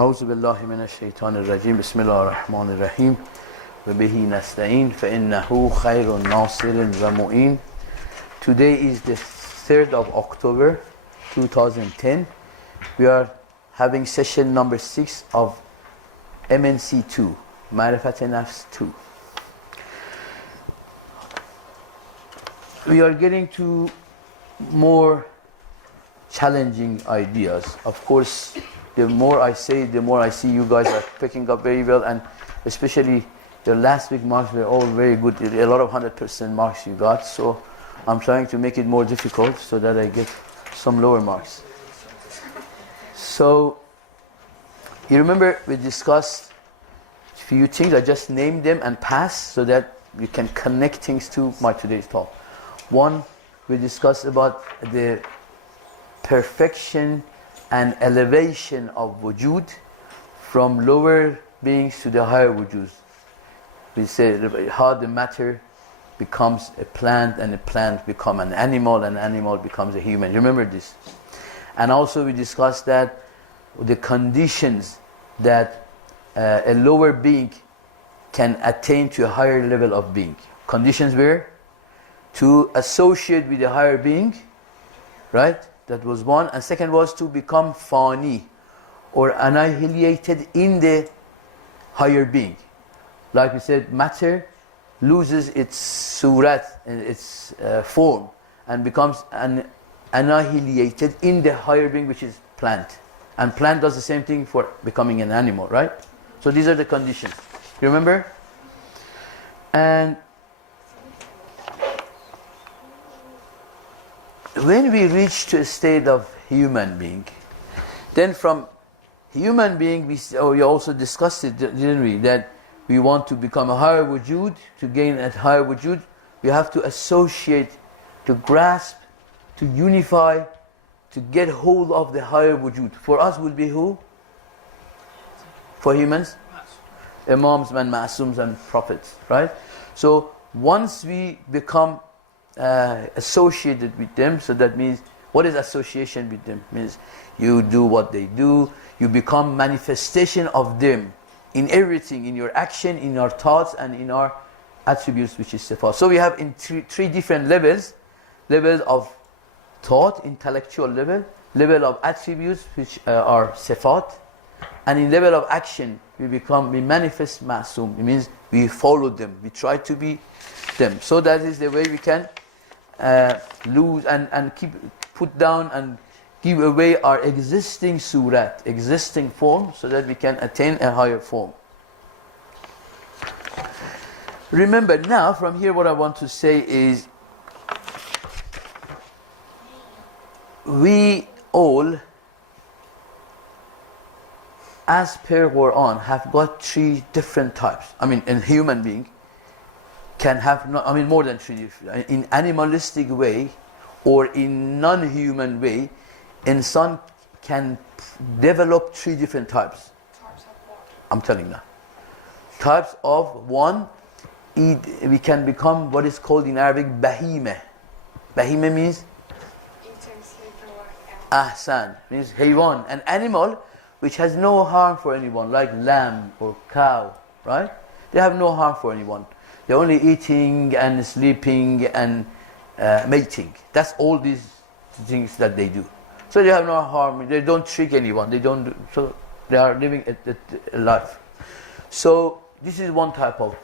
أعوذ بالله من الشيطان الرجيم بسم الله الرحمن الرحيم وبه نستعين فإنه خير ناصر ومعين. Today is the 3rd of October 2010. We are having session number 6 of MNC 2, Marefat Nafs 2. We are getting to more challenging ideas. Of course, the more I say, the more I see you guys are picking up very well, and especially your last week marks were all very good. A lot of 100% marks you got, so I'm trying to make it more difficult so that I get some lower marks. So, you remember we discussed a few things. I just named them and passed so that you can connect things to my today's talk. One, we discussed about the perfection and elevation of wujud from lower beings to the higher wujuds. We said how the matter becomes a plant, and a plant becomes an animal, and an animal becomes a human. Remember this? And also we discussed that the conditions that a lower being can attain to a higher level of being. Conditions were to associate with a higher being, right? That was one. And second was to become fani, or annihilated in the higher being. Like we said, matter loses its surat, its form, and becomes annihilated in the higher being, which is plant. And plant does the same thing for becoming an animal, right? So these are the conditions. You remember? And when we reach to a state of human being, then from human being, we also discussed it, didn't we? That we want to become a higher wujud, to gain a higher wujud, we have to associate, to grasp, to unify, to get hold of the higher wujud. For us will be who? For humans? Imams and Masoums and prophets, right? So once we become associated with them, so that means, what is association with them? Means you do what they do, you become manifestation of them in everything, in your action, in our thoughts, and in our attributes, which is sifat. So we have in three different levels of thought, intellectual level of attributes, which are sifat, and in level of action we manifest Masoum. It means we follow them, we try to be them. So that is the way we can lose and put down and give away our existing surat, existing form, so that we can attain a higher form. Remember now, from here what I want to say is, we all, as per Quran, have got three different types. I mean, a human being can have, more than three different. In animalistic way or in non-human way, insan can develop three different types. Types of what? I'm telling you now. Types of, one, we can become what is called in Arabic bahime. Bahime means ahsan, means haywan, an animal which has no harm for anyone, like lamb or cow, right? They have no harm for anyone. They're only eating and sleeping and mating. That's all these things that they do. So they have no harm. They don't trick anyone. So they are living a life. So this is one type of.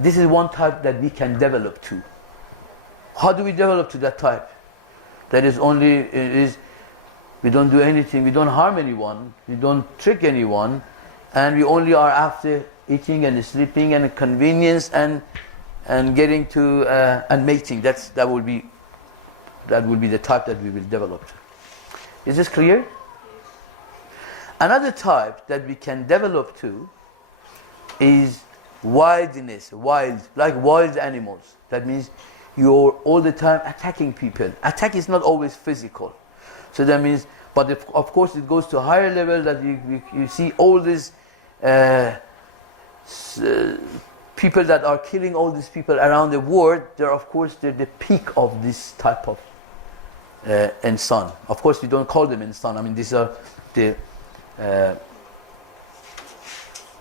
This is one type that we can develop to. How do we develop to that type? That is we don't do anything. We don't harm anyone. We don't trick anyone, and we only are after eating and sleeping and convenience and getting to and mating. That will be the type that we will develop. Is this clear? Another type that we can develop to is wildness, like wild animals. That means you're all the time attacking people. Attack is not always physical. So that means, but of course it goes to a higher level that you see all these people that are killing all these people around the world. They're the peak of this type of insan. Of course, we don't call them insan. I mean, these are the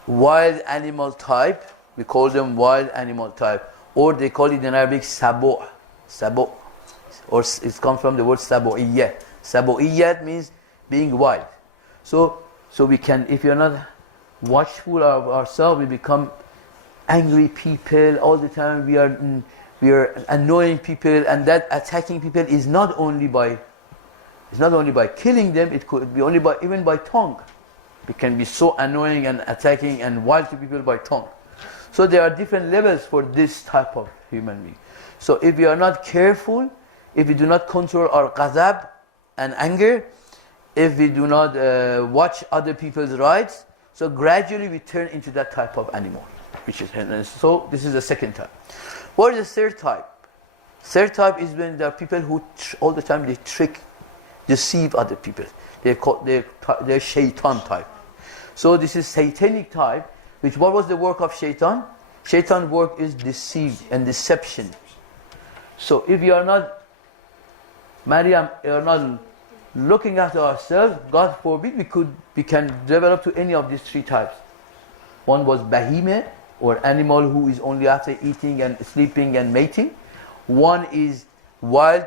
wild animal type. We call them wild animal type, or they call it in Arabic sabo'. Sabo', or it comes from the word sabo'iyat. Sabo'iyat means being wild. So we can, if you're not watchful of ourselves, we become angry people all the time. We are annoying people, and that attacking people is not only by killing them. It could be only even by tongue. We can be so annoying and attacking and wild to people by tongue. So there are different levels for this type of human being. So if we are not careful, if we do not control our ghazab and anger, if we do not watch other people's rights, so gradually we turn into that type of animal. So this is the second type. What is the third type? Third type is when there are people who all the time they deceive other people. They're shaitan type. So this is satanic type. What was the work of shaitan? Shaitan's work is deceit and deception. So if you are not, Maryam, you are not looking after ourselves, God forbid, we can develop to any of these three types. One was bahime, or animal who is only after eating and sleeping and mating. One is wild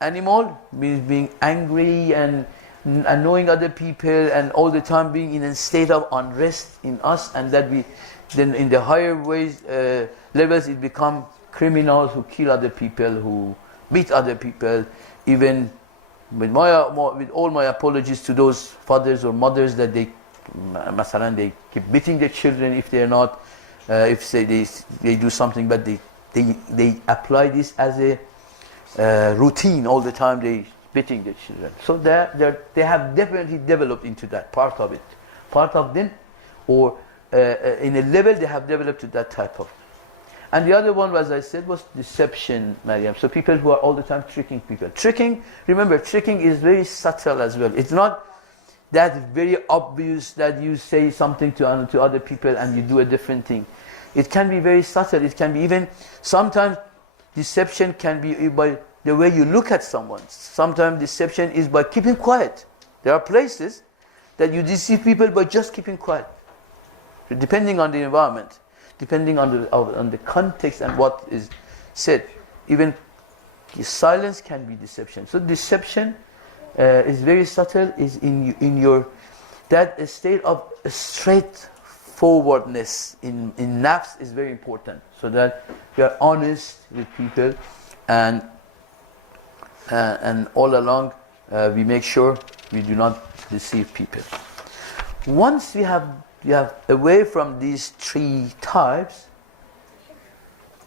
animal, means being angry and annoying other people and all the time being in a state of unrest in us, and that we then in the higher levels it become criminals who kill other people, who beat other people. Even with all my apologies to those fathers or mothers that they keep beating their children if they are not, if say they do something, but they apply this as a routine all the time. They beating their children. So they have definitely developed into that part of it. Part of them, or in a level they have developed to that type of. And the other one, as I said, was deception, Maryam. So people who are all the time tricking people. Remember, tricking is very subtle as well. It's not that very obvious that you say something to other people and you do a different thing. It can be very subtle. It can be even, sometimes deception can be by the way you look at someone. Sometimes deception is by keeping quiet. There are places that you deceive people by just keeping quiet. Depending on the environment, depending on the context and what is said. Even silence can be deception. So deception is very subtle, is in your, that state of straightforwardness in Nafs is very important. So that you are honest with people, and all along we make sure we do not deceive people. Once we have away from these three types,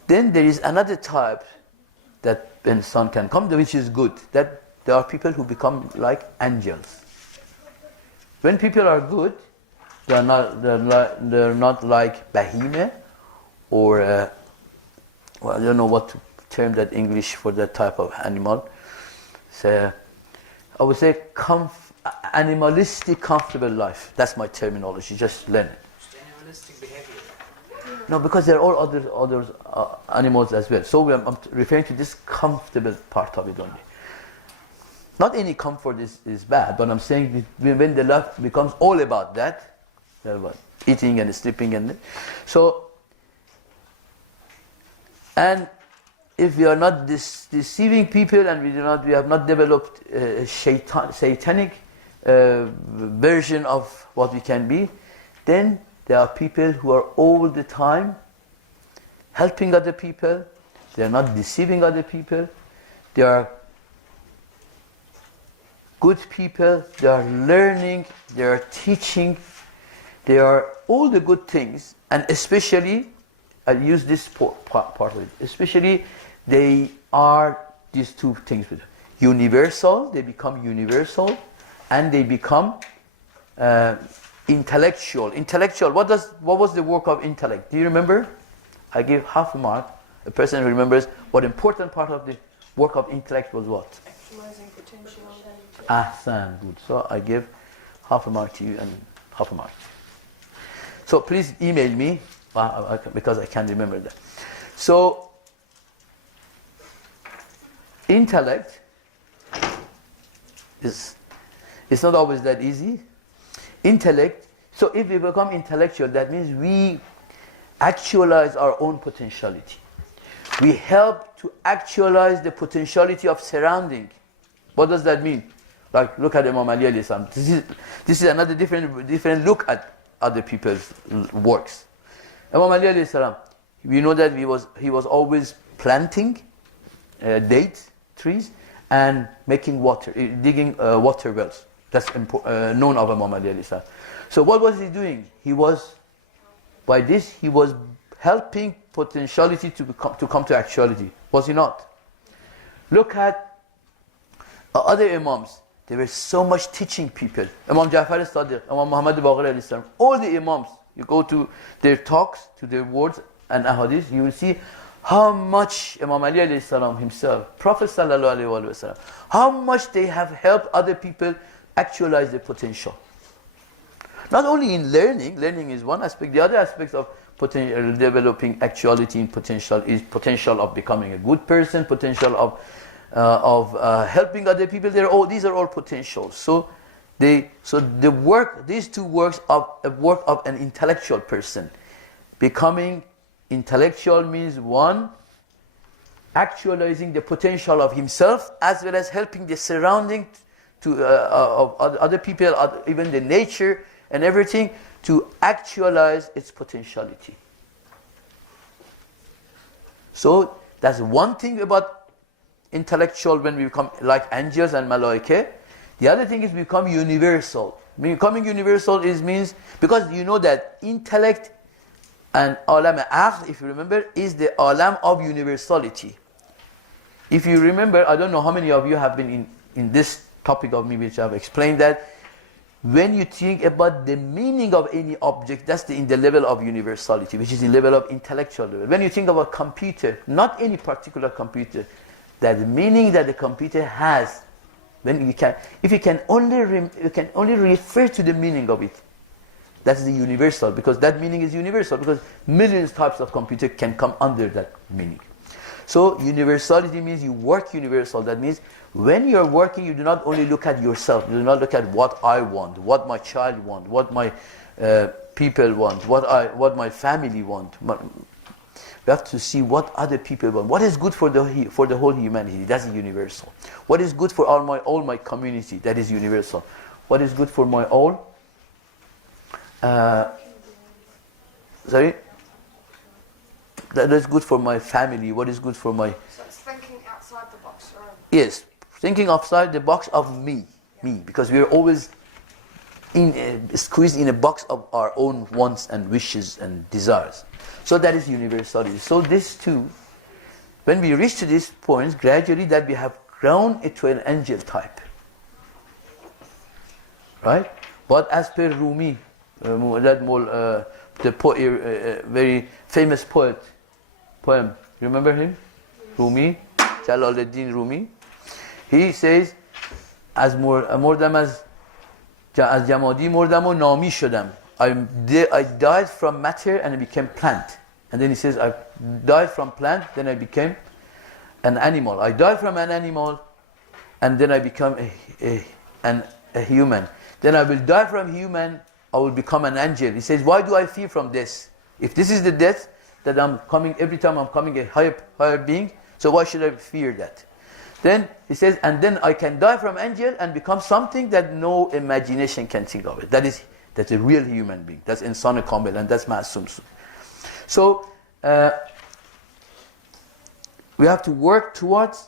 then there is another type that son can come, which is good. That there are people who become like angels. When people are good, they're not like bahime, or well, I don't know what to term that English for that type of animal. So I would say animalistic, comfortable life. That's my terminology. Just learn it. Animalistic behavior. No, because there are all other animals as well. So I'm referring to this comfortable part of it only. Not any comfort is bad, but I'm saying when the life becomes all about that, eating and sleeping and so. And if we are not deceiving people, and we have not developed a satanic version of what we can be, then there are people who are all the time helping other people. They are not deceiving other people. They are good people. They are learning. They are teaching. They are all the good things. And especially, I'll use this part of it. Especially, they are these two things. Universal. They become universal. And they become intellectual. Intellectual. What was the work of intellect? Do you remember? I gave half a mark. A person who remembers what important part of the work of intellect was what? Maximizing potential. Ahsan, good. So I give half a mark to you and half a mark. So please email me because I can't remember that. So intellect is, it's not always that easy. intellect. So if we become intellectual, that means we actualize our own potentiality. We help to actualize the potentiality of surrounding. What does that mean? Like, look at Imam Ali alayhi salam. This is another different look at other people's works. Imam Ali alayhi salam, we know that he was always planting date trees and making water, digging water wells. That's known of Imam Ali alayhi salam. So what was he doing? By this he was helping potentiality to come to actuality. Was he not? Look at other Imams. They were so much teaching people. Imam Ja'far as-Sadiq, Imam Muhammad Baqir alayhi salam, all the Imams, you go to their talks, to their words and ahadith, you will see how much Imam Ali alayhi salam himself, Prophet sallallahu alayhi wa sallam, how much they have helped other people actualize their potential. Not only in learning is one aspect, the other aspects of developing actuality in potential is potential of becoming a good person, potential of helping other people. These are all potentials. So these two works of a work of an intellectual person. Becoming intellectual means one, actualizing the potential of himself as well as helping the surrounding of other people, even the nature and everything, to actualize its potentiality. So that's one thing about intellectual when we become like angels and malaika. The other thing is become universal. Becoming universal means, because you know that intellect and ILM AIN, if you remember, is the alam of universality. If you remember, I don't know how many of you have been in this topic of me, which I've explained that when you think about the meaning of any object, that's in the level of universality, which is the level of intellectual level. When you think about computer, not any particular computer, that the meaning that the computer has, if you can only refer to the meaning of it, that's the universal, because that meaning is universal, because millions of types of computer can come under that meaning. So universality means you work universal. That means when you're working, you do not only look at yourself, you do not look at what I want, what my child want, what my people want, what my family want. We have to see what other people want. What is good for the whole humanity? That's universal. What is good for all my community? That is universal. What is good for my all? Sorry? That is good for my family. What is good for my... So it's thinking outside the box, right? Yes, thinking outside the box of me. Because we are always squeezed in a box of our own wants and wishes and desires. So that is universality. So these two, when we reach to these points, gradually that we have grown into an angel type. Right? But as per Rumi, the very famous poem, remember him? Rumi, Jalaluddin Rumi. He says, از مردم از جمادی مردم و نامی شدم. I died from matter and I became plant. And then he says, I died from plant, then I became an animal. I died from an animal, and then I become a human. Then I will die from human, I will become an angel. He says, why do I fear from this? If this is the death that I'm coming, every time I'm coming a higher being, so why should I fear that? Then he says, and then I can die from angel and become something that no imagination can think of it. That's a real human being. That's insan kamil, and that's Masoum. So we have to work towards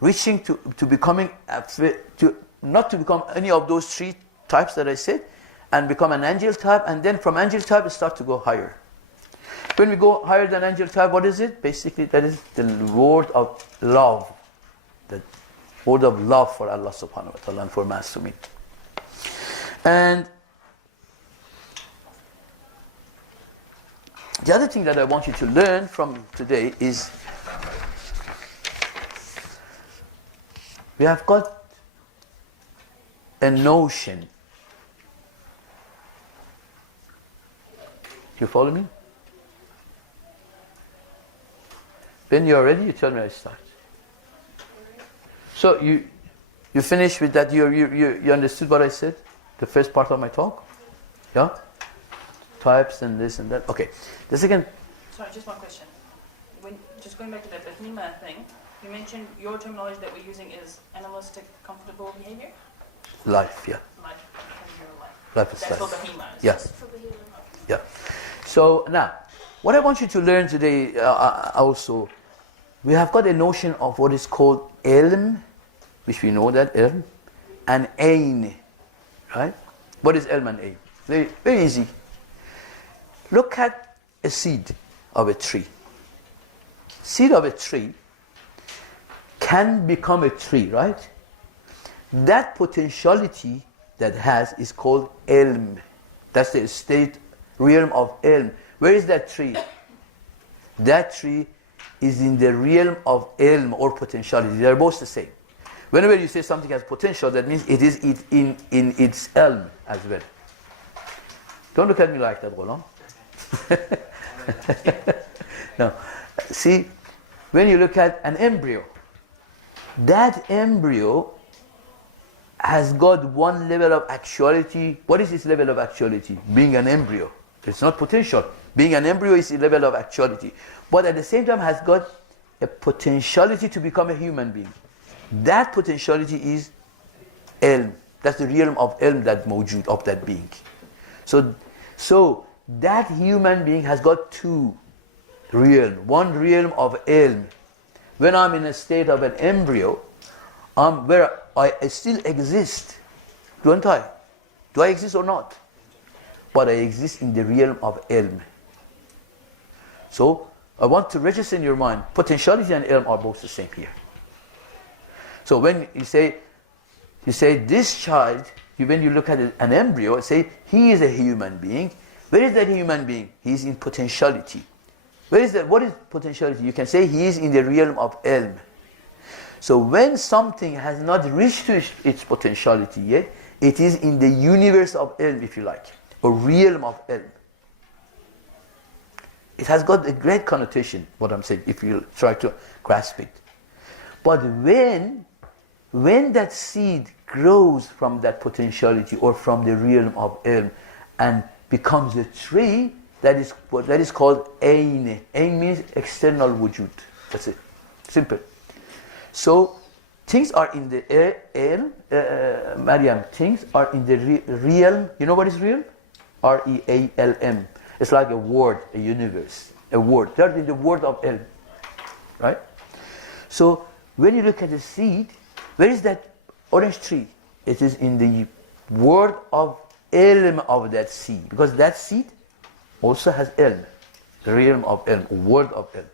reaching to becoming, not to become any of those three types that I said, and become an angel type, and then from angel type start to go higher. When we go higher than angel type, what is it? Basically, that is the word of love. The word of love for Allah subhanahu wa ta'ala and for Masoum. And the other thing that I want you to learn from today is we have got a notion. You follow me? When you are ready, you tell me I start. So you finish with that, you understood what I said? The first part of my talk? Yeah? Types and this and that. Okay. The second, Sorry, just one question. Just going back to the Bahima thing, you mentioned your terminology that we're using is animalistic, comfortable behavior? life, yeah. Life, behavioral life. Life is That's for life. Bahima. Yes. For the human. Yeah. So now, what I want you to learn today also, we have got a notion of what is called ILM, which we know that ILM, and AIN, right? What is ILM and AIN? Very, very easy. Look at a seed of a tree. Seed of a tree can become a tree, right? That potentiality that has is called ILM. That's the state realm of ILM. Where is that tree? That tree is in the realm of ILM or potentiality. They are both the same. Whenever you say something has potential, that means it is in its ILM as well. Don't look at me like that, Ghulam. No. See, when you look at an embryo, that embryo has got one level of actuality. What is its level of actuality? Being an embryo. It's not potential. Being an embryo is a level of actuality. But at the same time has got a potentiality to become a human being. That potentiality is ilm. That's the realm of ilm, that mawjood, of that being. So that human being has got two realms. One realm of ilm. When I'm in a state of an embryo, where I still exist, don't I? Do I exist or not? But I exist in the realm of ilm. So I want to register in your mind, potentiality and ilm are both the same here. So when you say this child, when you look at an embryo, say he is a human being. Where is that human being? He is in potentiality. Where is that? What is potentiality? You can say he is in the realm of ilm. So when something has not reached to its potentiality yet, it is in the universe of ilm, if you like, or realm of ilm. It has got a great connotation, what I'm saying, if you try to grasp it. But when that seed grows from that potentiality or from the realm of ilm and becomes a tree, that is called ain. Ain means external wujud. That's it. Simple. So things are in the ilm, Maryam, things are in the realm. You know what is real? R-E-A-L-M. It's like a word, a universe, a word. They're in the word of ilm. Right? So when you look at the seed, where is that orange tree? It is in the word of ilm of that seed. Because that seed also has ilm, the realm of ilm, word of ilm.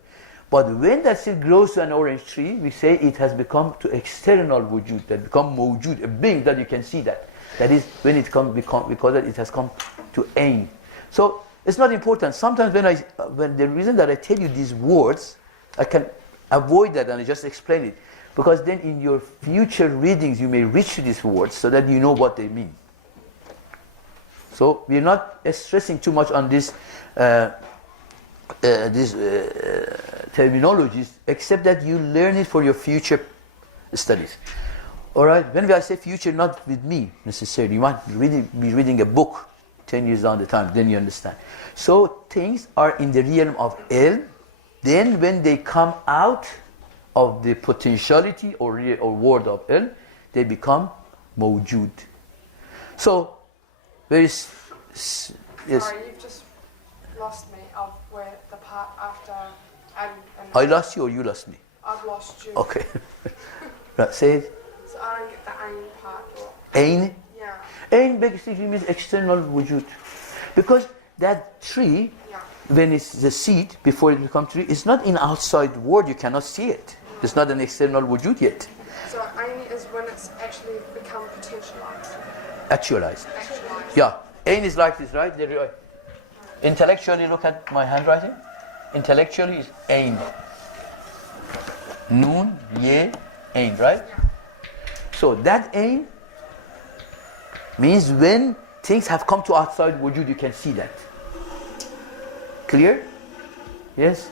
But when that seed grows to an orange tree, we say it has become to external wujud, that become mawjud, a being that you can see that. That is when it because it has come to ain. So it's not important. Sometimes when the reason that I tell you these words, I can avoid that and I just explain it. Because then in your future readings you may reach to these words so that you know what they mean. So we're not stressing too much on these terminologies, except that you learn it for your future studies. Alright, when I say future, not with me necessarily. You might be reading a book 10 years down the time, then you understand. So things are in the realm of ilm. Then when they come out of the potentiality or word of ilm, they become mawjood. So there is... Yes. Sorry, you've just lost me of where the part after and I lost you or you lost me? I've lost you. Okay. Right, say it. So I don't get the ain part. Or, Ain? yeah. Ain basically means external wujud. Because that tree, Yeah. when it's the seed, before it becomes tree, it's not in outside world, you cannot see it. It's not an external wujud yet. So ain is when it's actually become potentialized. Actualized. Actualized. Yeah. Ain is like this, right? Intellectually, look at my handwriting. Intellectually is ain. Noon, ye, ain, right? Yeah. So that ain means when things have come to outside wujud, you can see that. Clear? Yes?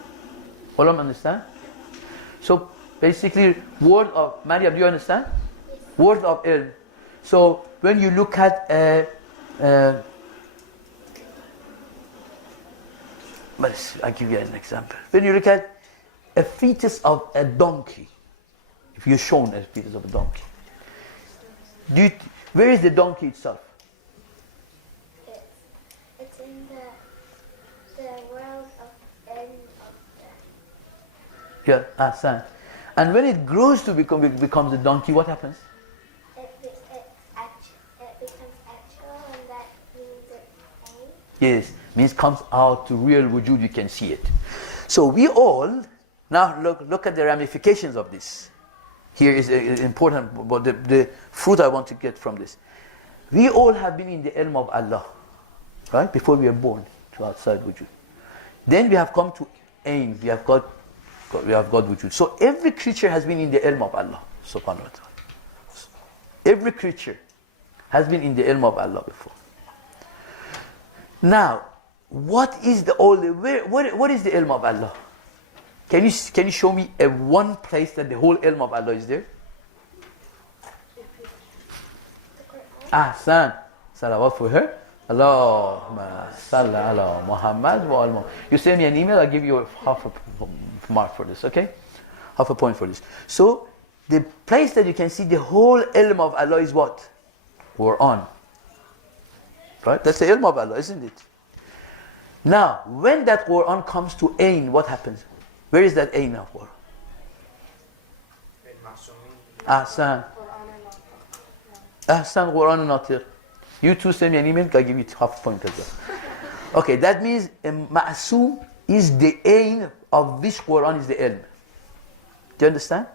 All of them understand? So basically, word of Maryam, do you understand? Word of ilm. So when you look at But I'll give you an example. When you look at a fetus of a donkey, if you're shown a fetus of a donkey, where is the donkey itself? It's in the world of end of the... Yeah, son. And when it grows to becomes a donkey, what happens? It becomes actual, and that means it's pain. Yes, means comes out to real wujud, you can see it. So we all, now look at the ramifications of this. Here is important, but the fruit I want to get from this. We all have been in the ilm of Allah, right? Before we are born to outside wujud. Then we have come to ain, we have got wujud. So every creature has been in the ilm of Allah, subhanahu wa ta'ala. Every creature has been in the ilm of Allah before. Now, what is the what is the ilm of Allah? Can you show me one place that the whole ilm of Allah is there? Ahsan. Salawat for her. Allahumma salli ala Muhammad wa al. You send me an email, I'll give you half a mark for this, okay? Half a point for this. So, the place that you can see the whole ilm of Allah is what? Quran. Right? That's the ilm of Allah, isn't it? Now, when that Quran comes to ain, what happens? Where is that ain of Quran? Ahsan. Ahsan Quran Natir. You two send me an email, I'll give you half a point as well. Okay, that means Masoum is the ain of which Quran is the ilm. Do you understand?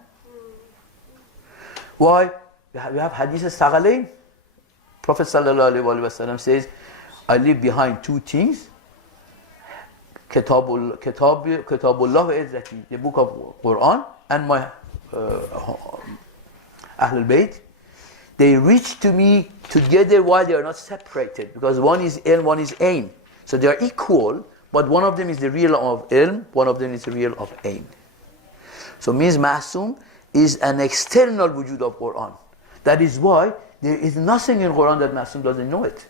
Why? We have hadith Saghalain. Prophet sallallahu alaihi wasallam says, I leave behind two things. Kitabullah wa Izzati, the book of Quran, and my Ahlul Bayt. They reach to me together while they are not separated, because one is ilm, one is ain. So they are equal, but one of them is the real of ilm, one of them is the real of ain. So means Masoum is an external wujud of Quran. That is why there is nothing in Quran that Masoum doesn't know it.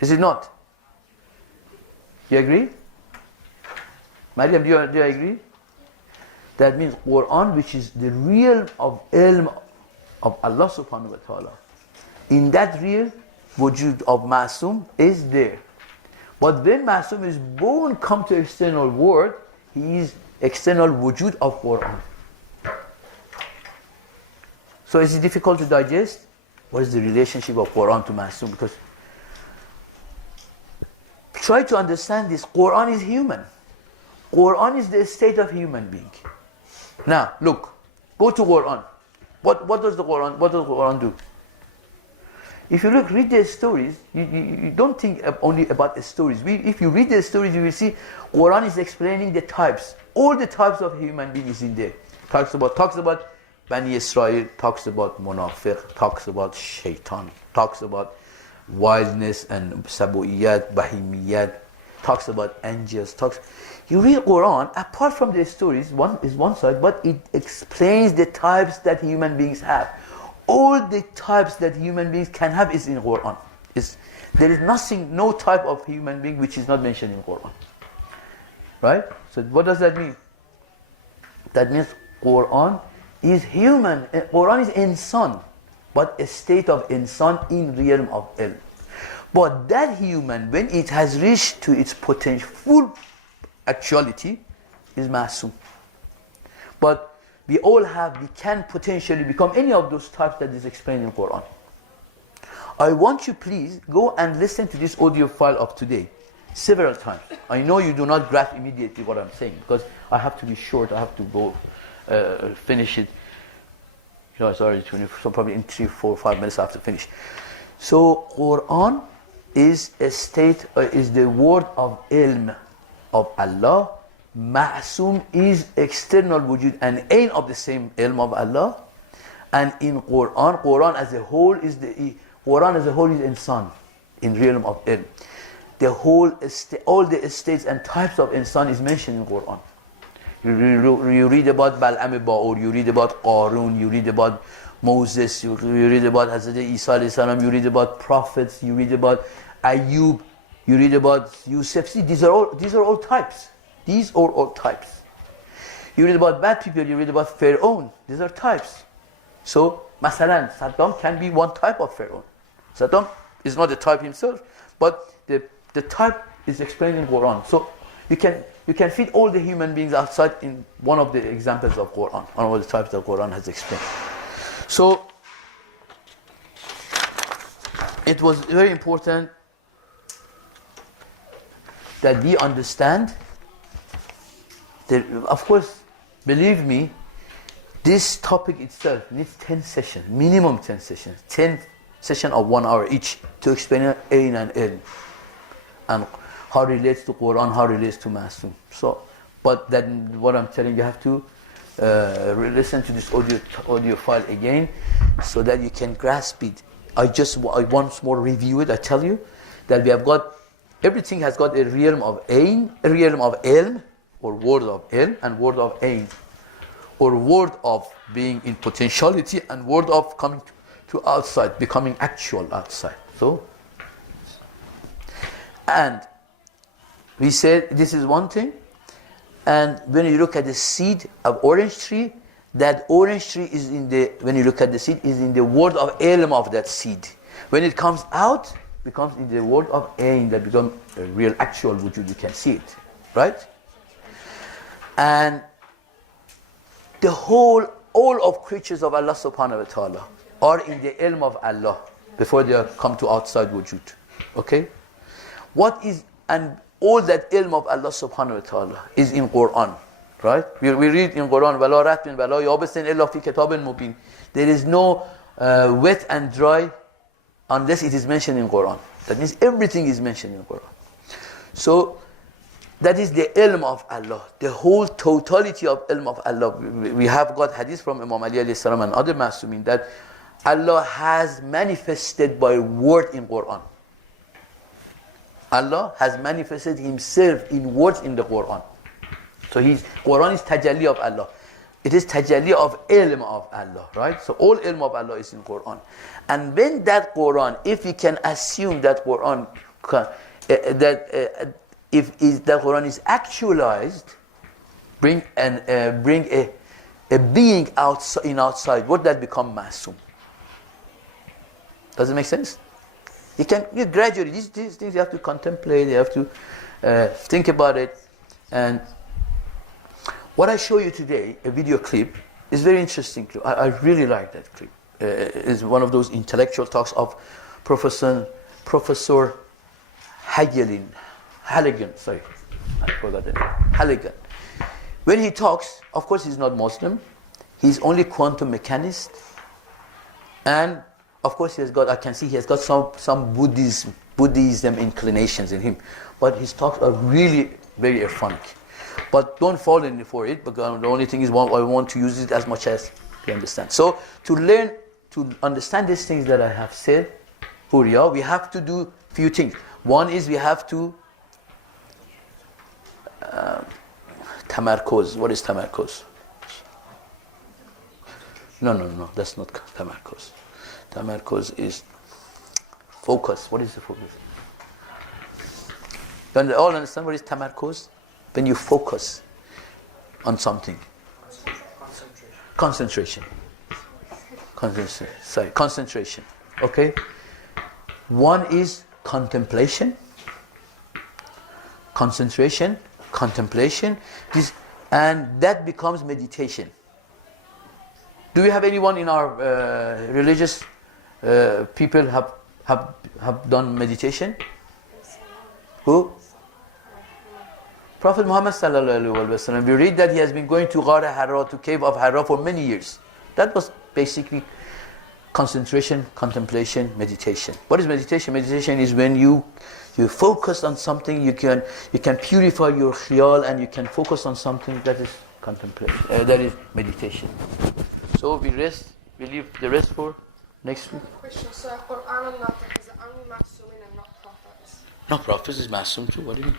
Is it not? You agree? Mariam, do you agree? That means Quran, which is the real of ilm of Allah subhanahu wa ta'ala. In that real, wujud of Masoum is there. But when Masoum is born, come to external world, he is external wujud of Quran. So is it difficult to digest? What is the relationship of Quran to Masoum? Because try to understand this. Quran is human. Quran is the state of human being. Now, look. Go to Quran. What does the Quran do? If you look, read the stories, you don't think only about the stories. If you read the stories, you will see Quran is explaining the types. All the types of human beings in there. Talks about Bani Israel, talks about Munafiq, talks about Shaitan, talks about wildness and Sabu'iyat, Bahimiyat, talks about angels, You read Quran, apart from the stories, one is one side, but it explains the types that human beings have. All the types that human beings can have is in Quran. There is nothing, no type of human being which is not mentioned in Quran. Right? So what does that mean? That means Quran is human. Quran is insan, but a state of insan in realm of ilm. But that human, when it has reached to its potential, full actuality, is Masoum. But we can potentially become any of those types that is explained in Quran. I want you please go and listen to this audio file of today several times. I know you do not grasp immediately what I'm saying, because I have to be short, I have to go finish it. Sorry, so probably in 3, 4, 5 minutes I have to finish. So Quran is a state, is the word of ilm of Allah. Masoum is external wujud and ain of the same ilm of Allah. And in Quran as a whole is insan, in realm of ilm. All the states and types of insan is mentioned in Quran. You read about Bal'am Ba'ur, you read about Qarun, you read about Moses, you read about Hazrat Isa alayhi salam, you read about prophets, you read about Ayub. You read about Yusuf. See, these are all types. These are all types. You read about bad people, you read about Pharaoh. These are types. So, Masalan, Saddam can be one type of Pharaoh. Saddam is not a type himself, but the type is explained in Quran. So, you can fit all the human beings outside in one of the examples of Quran, one of the types that Quran has explained. So, it was very important that we understand that, of course, believe me, this topic itself needs 10 sessions, minimum 10 sessions, 10 sessions of 1 hour each to explain Ain and Ilm and how it relates to Quran, how it relates to Masoum. So, but then what I'm telling you, have to listen to this audio file again so that you can grasp it. I once more review it. I tell you that we have got, everything has got a realm of Ain, a realm of Ilm, or word of Ilm, and word of Ain, or word of being in potentiality, and word of coming to outside, becoming actual outside. So, and we said this is one thing, and when you look at the seed of orange tree, that orange tree is in the, when you look at the seed, is in the word of Ilm of that seed. When it comes out, becomes in the word of Ain, that becomes a real actual wujud, you can see it, right? And the all of creatures of Allah subhanahu wa ta'ala are in the ilm of Allah before they come to outside wujud. Okay? What is, and all that ilm of Allah subhanahu wa ta'ala is in Quran, right? We read in Quran, وَلَا رَتْبٍ وَلَا يَابِسٍ إِلَّا فِي كِتَابٍ مُبِينٍ. There is no wet and dry unless it is mentioned in Quran. That means everything is mentioned in Quran. So, that is the ilm of Allah, the whole totality of ilm of Allah. We have got hadith from Imam Ali and other Masoumin that Allah has manifested by word in Quran. Allah has manifested Himself in words in the Quran. So Quran is tajalli of Allah. It is tajalli of ilm of Allah, right? So all ilm of Allah is in Quran. And when that Quran, if we can assume that Quran, if the Quran is actualized, bring a being outside, would that become Masoum? Does it make sense? You gradually, these things you have to contemplate, you have to think about it. And what I show you today, a video clip, is very interesting clip. I really like that clip. It's one of those intellectual talks of Professor Halligan, sorry, I forgot the name. Halligan. When he talks, of course he's not Muslim, he's only quantum mechanist, and of course he has got, I can see he has got some Buddhism inclinations in him, but his talks are really very ironic. But don't fall in for it, because the only thing is I want to use it as much as you understand. So to understand these things that I have said, Huria, we have to do few things. One is we have to tamarkoz. What is tamarkoz? No, that's not tamarkoz. Tamarkoz is focus. What is the focus? You all understand what is tamarkoz? When you focus on something. Concentration. Okay? One is contemplation. Concentration, contemplation, and that becomes meditation. Do we have anyone in our religious people have done meditation? Who? Prophet Muhammad sallallahu alaihi wasallam. We read that he has been going to Ghar Hara, to cave of Hara, for many years. That was basically concentration, contemplation, meditation. What is meditation? Meditation is when you focus on something, you can purify your khiyal, and you can focus on something that is contemplation, that is meditation. So we leave the rest for next week. Question, so Quran and Nafs, is it only Masoumin and not prophets? No, prophets is Masoum too. What do you mean?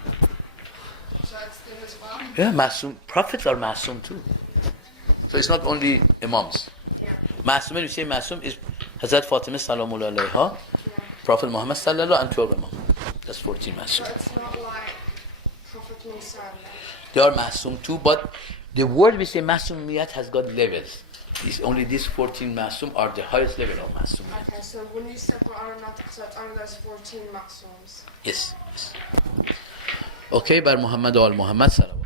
So it's them as well? Yeah, Masoum. Prophets are Masoum too. So it's not only Imams. Yeah. Masoum, when you say Masoum, is Hazrat Fatimah sallallahu alayha, Yeah. Prophet Muhammad sallallahu and 12 Imams. That's 14 So Masoum. it's not like Prophet Musa. They are Masoum too, but the word we say Masoumiyat has got levels. Only these 14 Masoum are the highest level of Masoum. Okay, so when you say Quran al-Natiq, so it's only those 14 Masums. Yes. Okay, by Muhammad wa al Muhammad salawat.